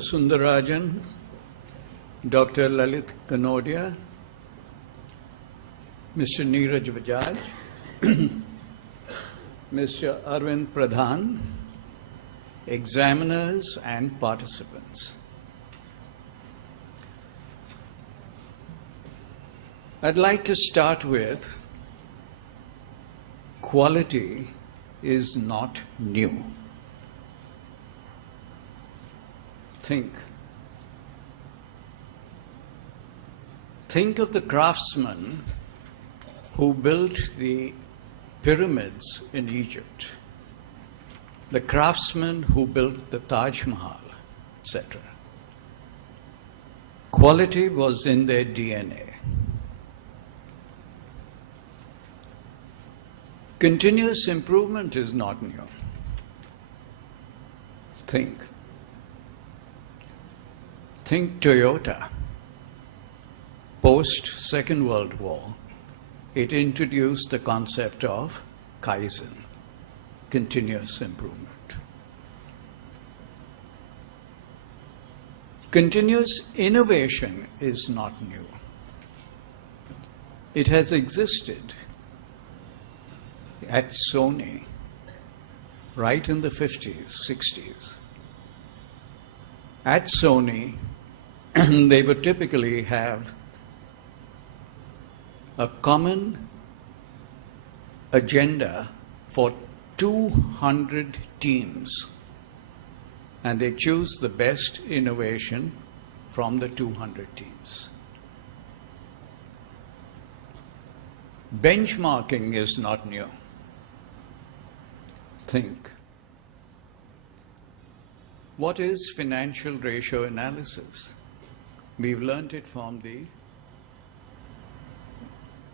Sundarajan, Dr. Lalit Kanodia, Mr. Neeraj Bajaj, Mr. Arvind Pradhan, examiners and participants. I'd like to start with quality is not new. Think of the craftsmen who built the pyramids in Egypt, the craftsmen who built the Taj Mahal, etc. Quality was in their DNA. Continuous improvement is not new. Think Toyota. Post Second World War, it introduced the concept of Kaizen, continuous improvement. Continuous innovation is not new. It has existed at Sony right in the 50s, 60s. At Sony, they would typically have a common agenda for 200 teams, and they choose the best innovation from the 200 teams. Benchmarking is not new. Think. What is financial ratio analysis? We've learned it from the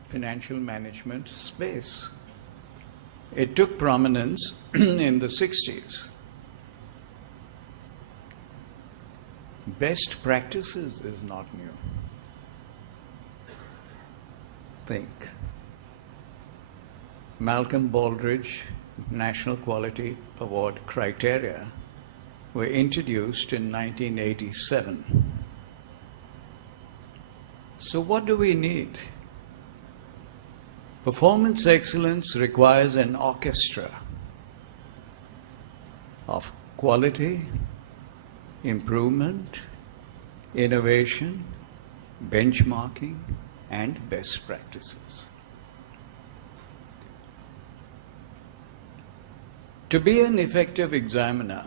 financial management space. It took prominence in the 60s. Best practices is not new. Think. Malcolm Baldrige National Quality Award criteria were introduced in 1987. So what do we need? Performance excellence requires an orchestra of quality, improvement, innovation, benchmarking, and best practices. To be an effective examiner,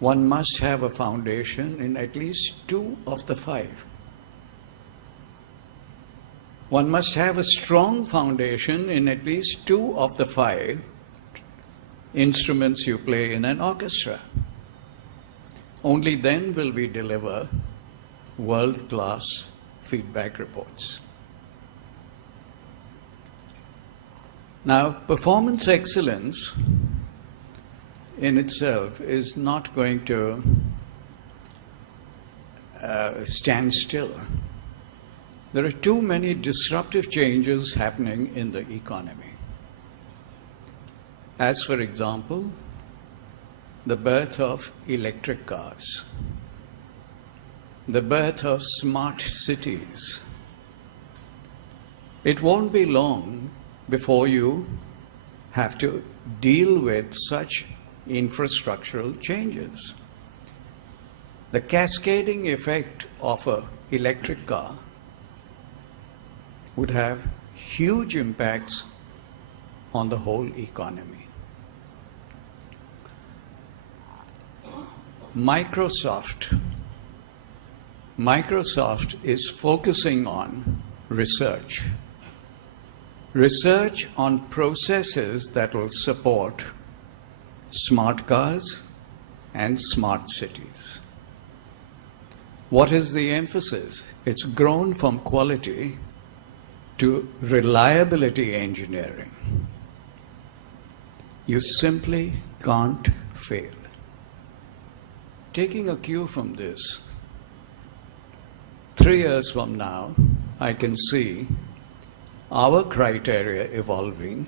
one must have a foundation in at least 2 of the 5. One must have a strong foundation in at least 2 of the 5 instruments you play in an orchestra. Only then will we deliver world-class feedback reports. Now, performance excellence in itself is not going to stand still. There are too many disruptive changes happening in the economy. As for example, the birth of electric cars, the birth of smart cities. It won't be long before you have to deal with such infrastructural changes. The cascading effect of an electric car would have huge impacts on the whole economy. Microsoft is focusing on research on processes that will support smart cars and smart cities. What is the emphasis? It's grown from quality to reliability engineering. You simply can't fail. Taking a cue from this, 3 years from now, I can see our criteria evolving,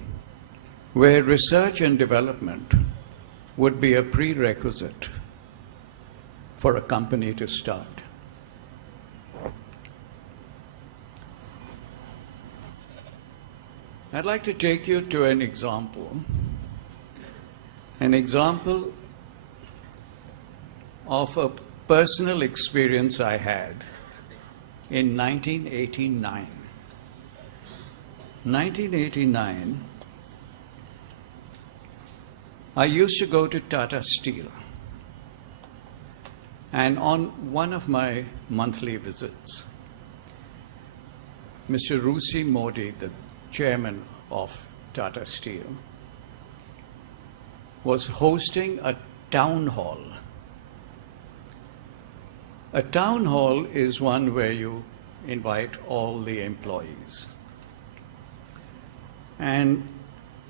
where research and development would be a prerequisite for a company to start. I'd like to take you to an example of a personal experience I had in 1989. 1989, I used to go to Tata Steel, and on one of my monthly visits, Mr. Rusi Modi, the chairman of Tata Steel, was hosting a town hall. A town hall is one where you invite all the employees. And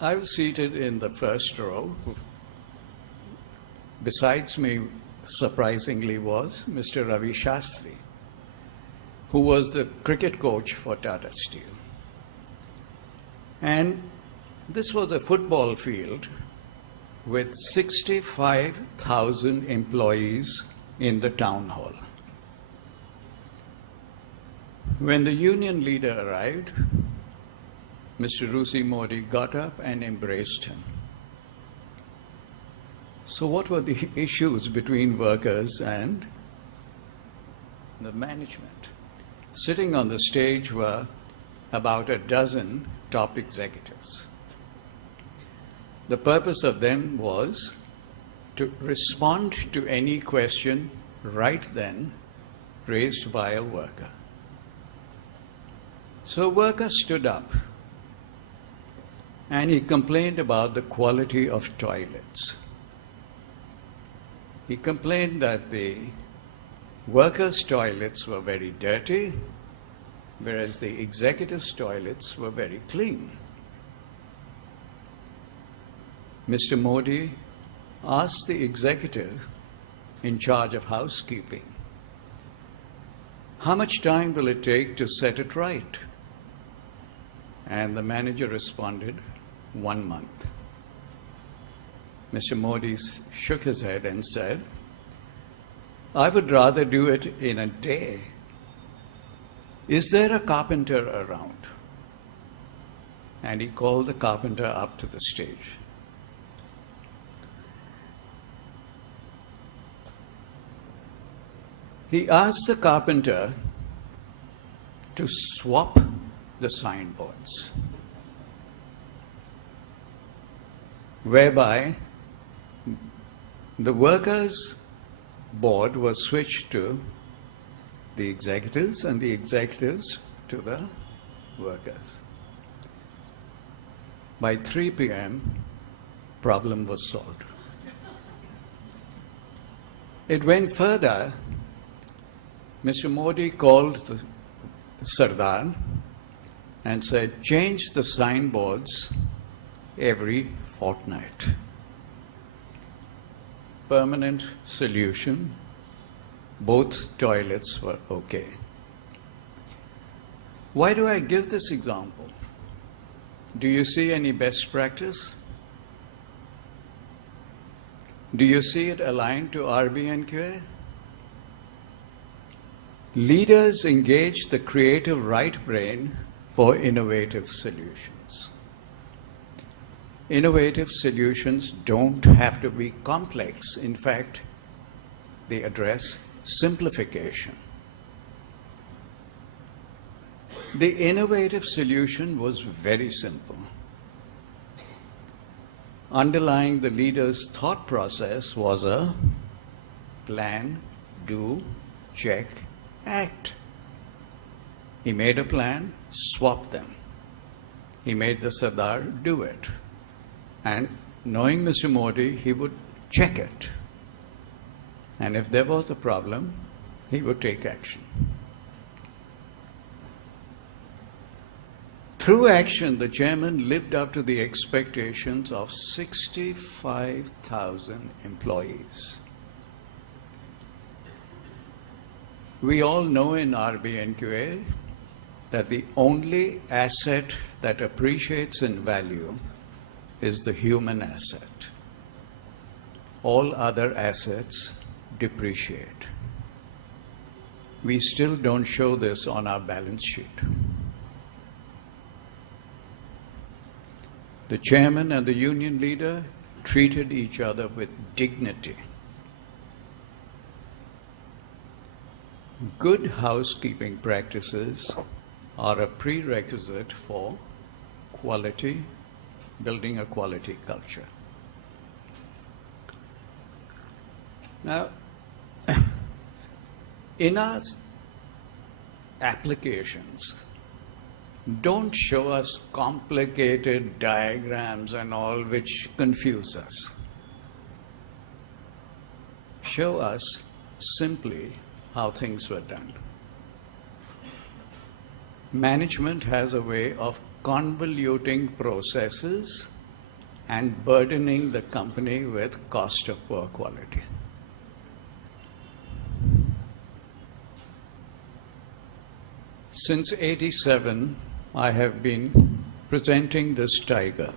I was seated in the first row. Besides me, surprisingly, was Mr. Ravi Shastri, who was the cricket coach for Tata Steel. And this was a football field with 65,000 employees in the town hall. When the union leader arrived, Mr. Rusi Modi got up and embraced him. So what were the issues between workers and the management? Sitting on the stage were about a dozen top executives. The purpose of them was to respond to any question right then raised by a worker. So a worker stood up and he complained about the quality of toilets. He complained that the workers' toilets were very dirty, whereas the executives' toilets were very clean. Mr. Modi asked the executive in charge of housekeeping, "How much time will it take to set it right?" And the manager responded, 1 month. Mr. Modi shook his head and said, "I would rather do it in a day. Is there a carpenter around?" And he called the carpenter up to the stage. He asked the carpenter to swap the signboards, whereby the workers' board was switched to the executives and the executives to the workers. By 3 p.m., problem was solved. It went further. Mr. Modi called the Sardar and said, "Change the signboards every fortnight." Permanent solution. Both toilets were okay. Why do I give this example? Do you see any best practice? Do you see it aligned to RBNQA? Leaders engage the creative right brain for innovative solutions. Innovative solutions don't have to be complex. In fact, they address simplification. The innovative solution was very simple. Underlying the leader's thought process was a plan, do, check, act. He made a plan, swap them. He made the Sardar do it. And knowing Mr. Modi, he would check it. And if there was a problem, he would take action. Through action, the chairman lived up to the expectations of 65,000 employees. We all know in RBNQA that the only asset that appreciates in value is the human asset. All other assets depreciate. We still don't show this on our balance sheet. The chairman and the union leader treated each other with dignity. Good housekeeping practices are a prerequisite for quality, building a quality culture. Now, in our applications, don't show us complicated diagrams and all which confuse us. Show us simply how things were done. Management has a way of convoluting processes and burdening the company with cost of poor quality. Since '87, I have been presenting this tiger.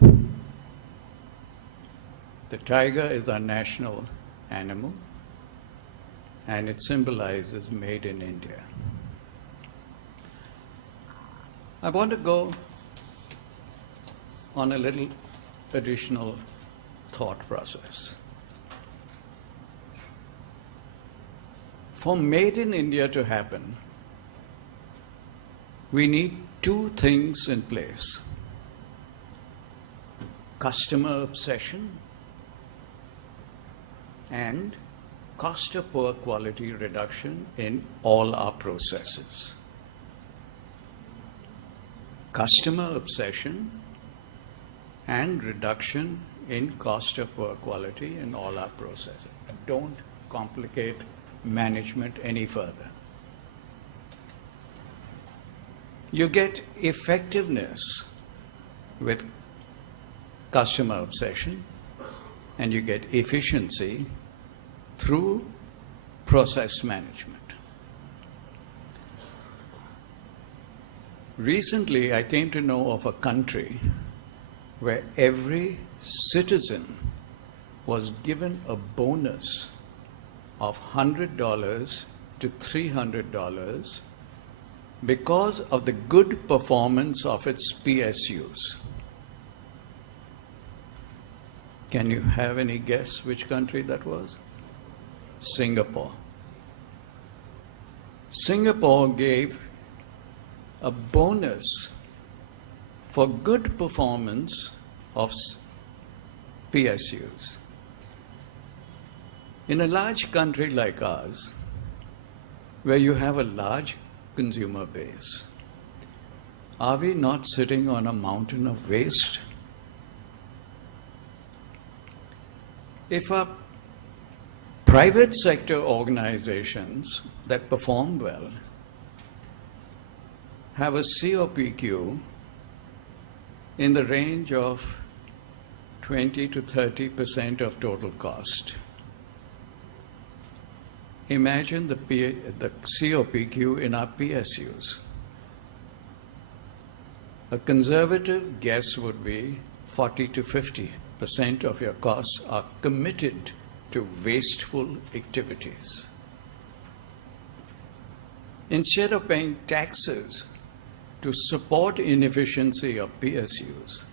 The tiger is our national animal, and it symbolizes made in India. I want to go on a little additional thought process. For made in India to happen, we need two things in place: customer obsession and cost of poor quality reduction in all our processes. Customer obsession and reduction in cost of poor quality in all our processes. Don't complicate management any further. You get effectiveness with customer obsession, and you get efficiency through process management. Recently, I came to know of a country where every citizen was given a bonus of $100 to $300 because of the good performance of its PSUs. Can you have any guess which country that was? Singapore. Singapore gave a bonus for good performance of PSUs. In a large country like ours, where you have a large consumer base, are we not sitting on a mountain of waste? If our private sector organizations that perform well have a COPQ in the range of 20 to 30% of total cost, imagine the COPQ in our PSUs. A conservative guess would be 40 to 50% of your costs are committed to wasteful activities. Instead of paying taxes to support inefficiency of PSUs,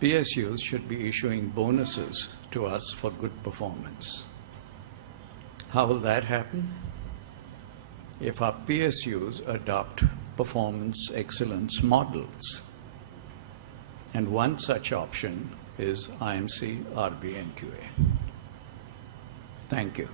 PSUs should be issuing bonuses to us for good performance. How will that happen? If our PSUs adopt performance excellence models. And one such option is IMC RB MQA. Thank you.